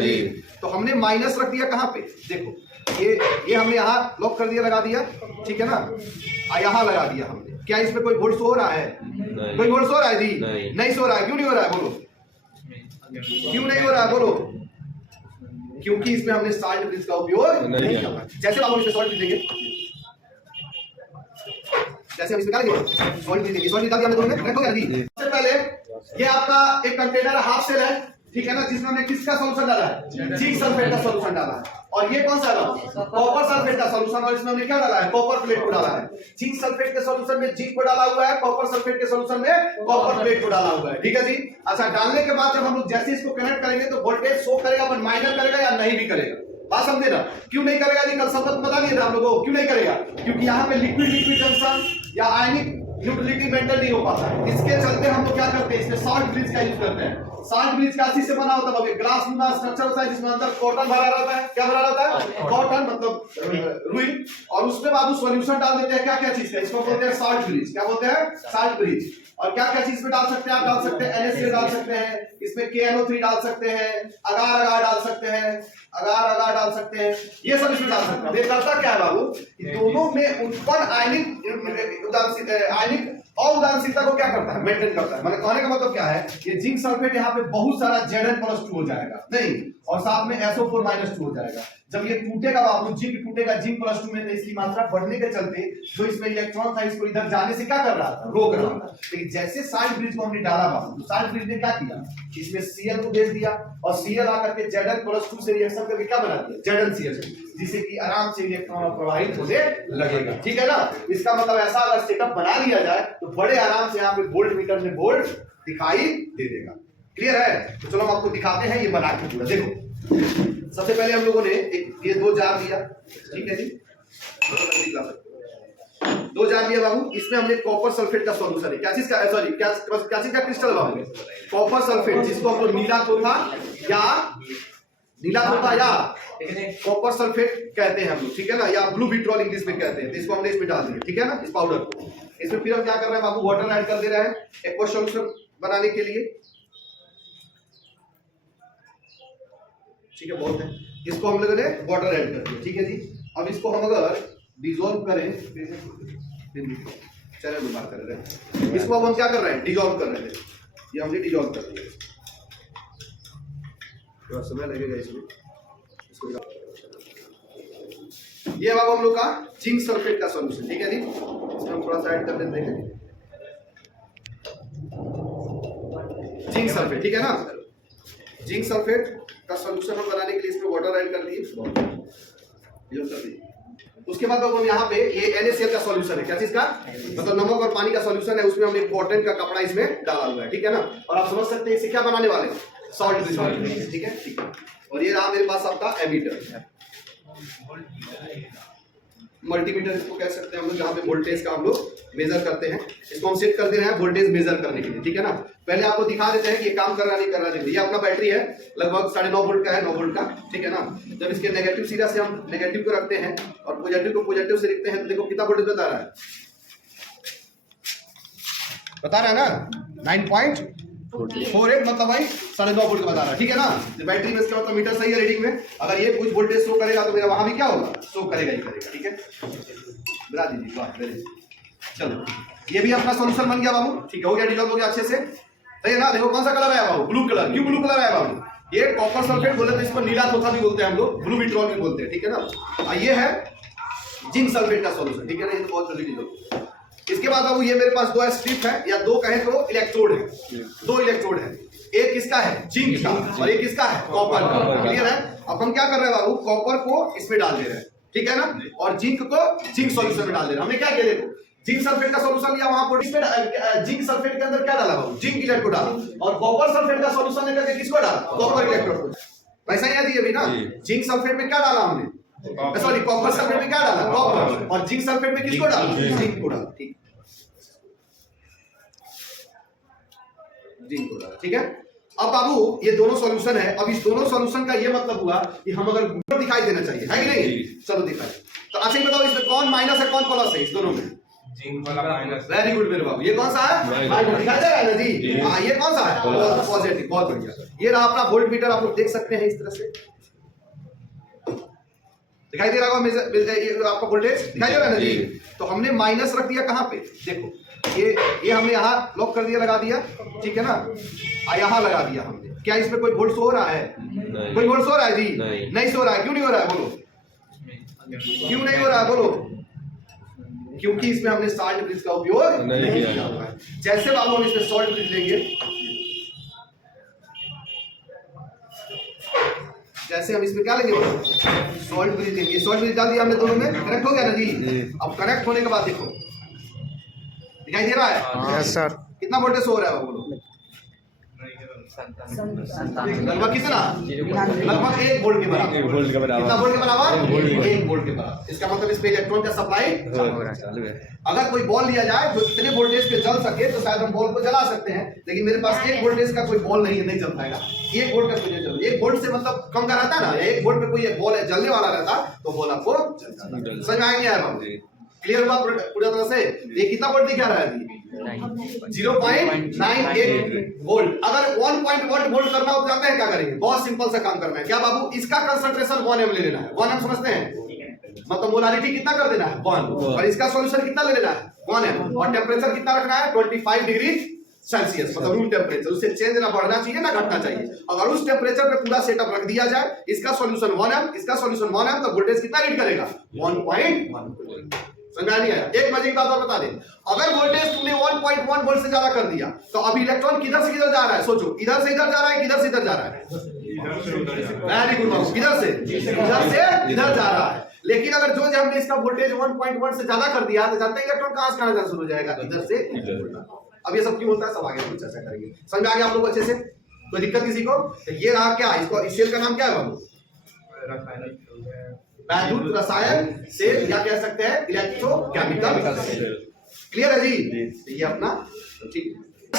जी। तो हमने माइनस रख दिया कहाँ पे, देखो ये हमने यहाँ लॉक कर दिया, लगा दिया, ठीक है ना, यहाँ लगा दिया हमने। क्या इसमें कोई वोल्ट हो रहा है? कोई वोल्ट हो रहा है जी? नहीं सो रहा है। क्यों नहीं हो रहा है बोलो? क्यों नहीं हो रहा है बोलो? क्योंकि इसमें हमने साल्ट ब्रिज का उपयोग नहीं किया। जैसे आप इसमें सॉल्ट देंगे, जैसे हम इसमें क्या लेंगे, सॉल्ट देंगे, सॉल्ट निकाल दिया हमने, रखो यार जी। सबसे पहले ये आपका एक कंटेनर हाफ सेल है, ठीक है ना, जिसमें हमने किसका सॉल्यूशन डाला है? जिंक सल्फेट का सॉल्यूशन डाला है। और ये कौन सा है? कॉपर सल्फेट का सॉल्यूशन। और इसमें हमने क्या डाला है? कॉपर प्लेट को डाला है। जिंक सल्फेट के सॉल्यूशन में जिंक को डाला हुआ है, कॉपर सल्फेट के सॉल्यूशन में कॉपर प्लेट को डाला हुआ है, ठीक है जी। अच्छा, डालने के बाद जब हम लोग जैसे इसको कनेक्ट करेंगे तो वोल्टेज शो करेगा, बट माइनर करेगा या नहीं भी करेगा। बात समझे ना? क्यों नहीं करेगा जी? कल सबक बता दिए थे हम लोगों को, क्यों नहीं करेगा? क्योंकि यहाँ पे लिक्विड लिक्विड जंक्शन या आयनिक न्यूट्रलिटी मेंटेन नहीं हो पाता है। इसके चलते हम लोग क्या करते हैं, इसमें सॉल्ट ब्रिज का यूज करते हैं। सॉल्ट ब्रिज का चीज से बना होता है, ग्लास नुमा स्ट्रक्चर होता है जिसमें अंदर कॉटन भरा रहता है। क्या भरा रहता है? कॉटन, मतलब रुई। और उसमें बाबू सॉल्यूशन डाल देते हैं, क्या क्या चीज का, इसको बोलते हैं सॉल्ट ब्रिज। क्या बोलते हैं? Salt bridge. और क्या क्या चीज में डाल सकते हैं आप? डाल सकते हैं NaCl डाल सकते हैं, इसमें KNO3 डाल सकते हैं, अगार अगार डाल सकते हैं, अगार अगार डाल सकते हैं, ये सब इसमें डाल सकते हैं। ये करता क्या है बाबू, दोनों में उत्पन्न आयनिक और उदासीनता को क्या करता है? मेंटेन करता है। मतलब कहने का मतलब क्या है, ये जिंक सल्फेट यहाँ पे बहुत सारा Zn+2 हो जाएगा नहीं, और साथ में SO4-2 हो जाएगा। जब ये टूटेगा बाबू, जिंक टूटेगा Zn+2 में, तो इसकी मात्रा बढ़ने के चलते जो इसमें इलेक्ट्रॉन था इसको इधर जाने से क्या कर रहा था? रोक रहा था। लेकिन जैसे सॉल्ट ब्रिज को हमने डाला बाबू, तो सॉल्ट ब्रिज ने क्या किया, इसमें Cl को भेज दिया, और Cl आकर के Zn+2 से रिएक्शन करके क्या बना दिया? ZnCl, जिससे कि आराम से इलेक्ट्रॉन प्रवाहित होने लगेगा, ठीक है ना। इसका मतलब ऐसा अगर सेटअप बना लिया जाए तो बड़े आराम से यहाँ पे वोल्ट मीटर में वोल्ट दिखाई दे देगा। क्लियर है? तो चलो हम आपको दिखाते हैं ये बना के पूरा। देखो, सबसे पहले हम लोगों ने एक ये 2 जार दिया, ठीक है जी, 2 जार दिया बाबू। इसमें हमने कॉपर सल्फेट का सॉल्यूशन है, क्या चीज का, सॉरी क्या चीज का क्रिस्टल बाबू? कॉपर सल्फेट, जिसको हम लोग नीला तोता या कॉपर सल्फेट कहते हैं हम लोग, ठीक है ना, या ब्लू विट्रॉल इंग्लिश में कहते हैं। तो इसको हमने इसमें डाल दिया, ठीक है ना, इस पाउडर को। इसमें फिर हम क्या कर रहे हैं बाबू, वाटर ऐड कर दे रहे हैं एक्वस सॉल्यूशन बनाने के लिए, ठीक है, बहुत है। इसको हम लोगों ने वाटर ऐड कर दिया, ठीक है जी। अब इसको हम अगर डिसॉल्व करें, चलो बात कर रहे हैं, इसको अब हम क्या कर रहे हैं, डिसॉल्व कर रहे हैं। ये हमने डिसॉल्व कर दिया, थोड़ा समय लगेगा इसमें। ये बाबू हम लोग का जिंक सल्फेट का सॉल्यूशन, ठीक है जी। इसमें हम थोड़ा सा ऐड कर देते हैं जिंक सल्फेट, ठीक है ना। जिंक सल्फेट का सॉल्यूशन हम बनाने के लिए इसमें वाटर ऐड कर दिए। उसके बाद हम यहाँ पे ये NaCl का सॉल्यूशन है, क्या चीज का, मतलब नमक और पानी का सॉल्यूशन है। उसमें हमने कॉटन का कपड़ा इसमें डाला हुआ है, ठीक है ना। और आप समझ सकते हैं इसे क्या बनाने वाले हैं, सॉल्ट ब्रिज, ठीक है, ठीक है। और ये रहा मेरे पास आपका एमीटर, मल्टीमीटर इसको कह सकते हैं हम लोग, जहाँ पे वोल्टेज का हम लोग मेजर करते हैं। इसको हम सेट कर दे रहे हैं वोल्टेज मेजर करने के लिए, ठीक है ना। पहले आपको दिखा देते हैं कि ये काम कर रहा नहीं कर रहा। देखिए, ये अपना बैटरी है, लगभग 9.5 वोल्ट का है, 9 वोल्ट का, ठीक है ना। जब इसके नेगेटिव सिरा से हम नेगेटिव को रखते हैं और पॉजिटिव को पॉजिटिव से लिखते हैं, तो देखो कितना वोल्टेज बता रहा है, ना 9.48, मतलब भाई 9.5 वोल्ट का बता रहा है, ठीक है ना। तो बैटरी में इसका मतलब मीटर सही है रीडिंग में। अगर ये कुछ वोल्टेज शो करेगा तो मेरा वहां भी क्या होगा, शो करेगा ही करेगा, ठीक है। बता दीजिए, वाह, चलो ये भी अपना सॉल्यूशन बन गया बाबू, ठीक है, हो गया, डिसॉल्व हो गया अच्छे से, सही है ना। देखो कौन सा कलर है बाबू, ब्लू कलर। क्यों ब्लू कलर है बाबू? ये कॉपर सल्फेट बोले तो इसको नीला तोता भी बोलते हैं हम लोग, ब्लू विट्रॉल भी बोलते हैं, ठीक है ना। ये है जिंक सल्फेट का सॉल्यूशन, ठीक है ना। ये तो बहुत जल्दी डिसॉल्व। इसके बाद बाबू ये मेरे पास 2 स्ट्रिप है, या 2 कहें तो इलेक्ट्रोड है, 2 इलेक्ट्रोड है। एक किसका है, जिंक का, और एक किसका है, कॉपर का। क्लियर है? अब हम क्या कर रहे हैं बाबू, कॉपर को इसमें डाल दे रहे हैं, ठीक है ना, और जिंक को जिंक सॉल्यूशन में डाल दे रहे हैं। हमने क्या किया, देखो जिंक सल्फेट का सॉल्यूशन लिया, वहां पर इसमें जिंक सल्फेट के अंदर क्या डाला बाबू, जिंक इलेक्ट्रोड डाला, और कॉपर सल्फेट का सॉल्यूशन लेकर के किसको डाला, कॉपर इलेक्ट्रोड को। वैसा ही है जी अभी ना, जिंक सल्फेट में क्या डाला हमने, सॉरी कॉपर सल्फेट में क्या डाला, कॉपर, और जिंक सल्फेट में किसको डाला, जिंक को डाला, ठीक, जिंक को डाला, ठीक है। अब बाबू ये दोनों सॉल्यूशन है। अब इस दोनों सॉल्यूशन का ये मतलब हुआ कि हम अगर दिखाई देना चाहिए, है कि नहीं, चलो दिखाई। तो अच्छा ही बताओ, इसमें कौन माइनस है कौन प्लस है, इस दोनों में जिंक वाला माइनस। वेरी गुड मेरे बाबू, ये कौन सा है? माइनस। दिखाई दे रहा है ना जी? हाँ, ये कौन सा है? पॉजिटिव। बहुत बढ़िया। ये रहा अपना वोल्ट मीटर, आप लोग देख सकते हैं इस तरह से दिखाई दे रहा होगा। ये आपका वोल्टेज दिखाई दे रहा है ना जी? तो हमने माइनस रख दिया कहाँ पे, देखो ये हमने यहाँ लॉक कर दिया, लगा दिया, ठीक है ना, यहाँ लगा दिया हमने। क्या इसमें कोई वोल्ट हो रहा है? कोई वोल्ट हो रहा है जी? नहीं सो रहा है। क्यों नहीं हो रहा है बोलो? क्यों नहीं हो रहा है बोलो? क्योंकि इसमें हमने सॉल्ट ब्रिज का उपयोग नहीं किया हुआ है। जैसे बाबू हम इसमें सॉल्ट ब्रिज लेंगे, जैसे हम इसमें क्या लेंगे, सॉल्ट ब्रिज लेंगे। सॉल्ट ब्रिज डाल दिया हमने, दोनों में कनेक्ट हो गया ना जी? अब कनेक्ट होने के बाद देखो दिखाई दे रहा है? Yes sir. कितना वोल्टेज हो रहा है बोलो? लगभग कितना? लगभग 1 वोल्ट के बराबर। 1 वोल्ट के बराबर। कितना वोल्ट के बराबर? 1 वोल्ट के बराबर। इसका मतलब इस पे इलेक्ट्रॉन का सप्लाई चालू है। अगर कोई बॉल लिया जाए जो इतने वोल्टेज पे जल सके तो शायद हम बॉल को जला सकते हैं, लेकिन मेरे पास 1 वोल्टेज का कोई बॉल नहीं जल पाएगा। 1 वोल्ट का कोई नहीं जल, 1 वोल्ट से मतलब कम का रहता है ना, 1 वोल्ट पे कोई एक बॉल जलने वाला रहता तो बॉल आपको समझ में आएंगे यार बाबू? क्लियर हुआ पूरी तरह से? ये कितना वोल्ट दिखा रहा है? 0.98 वोल्ट। अगर 1 वोल्ट करना हो तो जानते हैं क्या करेंगे? बहुत सिंपल सा काम करना है। क्या बाबू? इसका कंसंट्रेशन 1 एम ले लेना है। 1 एम समझते हैं? मतलब मोलारिटी कितना कर देना है? 1। और इसका सॉल्यूशन कितना ले लेना है? 1 एम। और टेम्परेचर कितना रखना है? 25 डिग्री सेल्सियस, मतलब रूम टेम्परेचर। उससे चेंज ना बढ़ना चाहिए ना घटना चाहिए। अगर उस टेम्परेचर पे पूरा सेटअप रख दिया जाए, इसका सॉल्यूशन 1 एम, इसका सॉल्यूशन 1 एम, तो वोल्टेज कितना रीड करेगा? 1.1। समझ नहीं आया? एक मजे की बात और बता दें, अगर वोल्टेज तुमने 1.1 वोल्ट से ज्यादा कर दिया तो अभी इलेक्ट्रॉन किधर से किधर जा रहा है? सोचो, इधर से इधर जा रहा है, किधर से इधर जा रहा है? वेरी गुड बाबू, किधर से इधर जा रहा है। लेकिन अगर जो हमने इसका वोल्टेज 1.1 से ज्यादा कर दिया तो जानते हैं इलेक्ट्रॉन कहां से आना शुरू हो जाएगा? इधर से। अब ये सब क्यों होता है, सब आगे चर्चा करेंगे। समझ आ गया आप लोग अच्छे से? कोई दिक्कत किसी को? तो ये रहा क्या, इसको इस सेल का नाम क्या है बाबू? वैद्युत रसायन सेल, या कह सकते हैं इलेक्ट्रोकेमिकल सेल। क्लियर है जी? ये अपना ठीक है।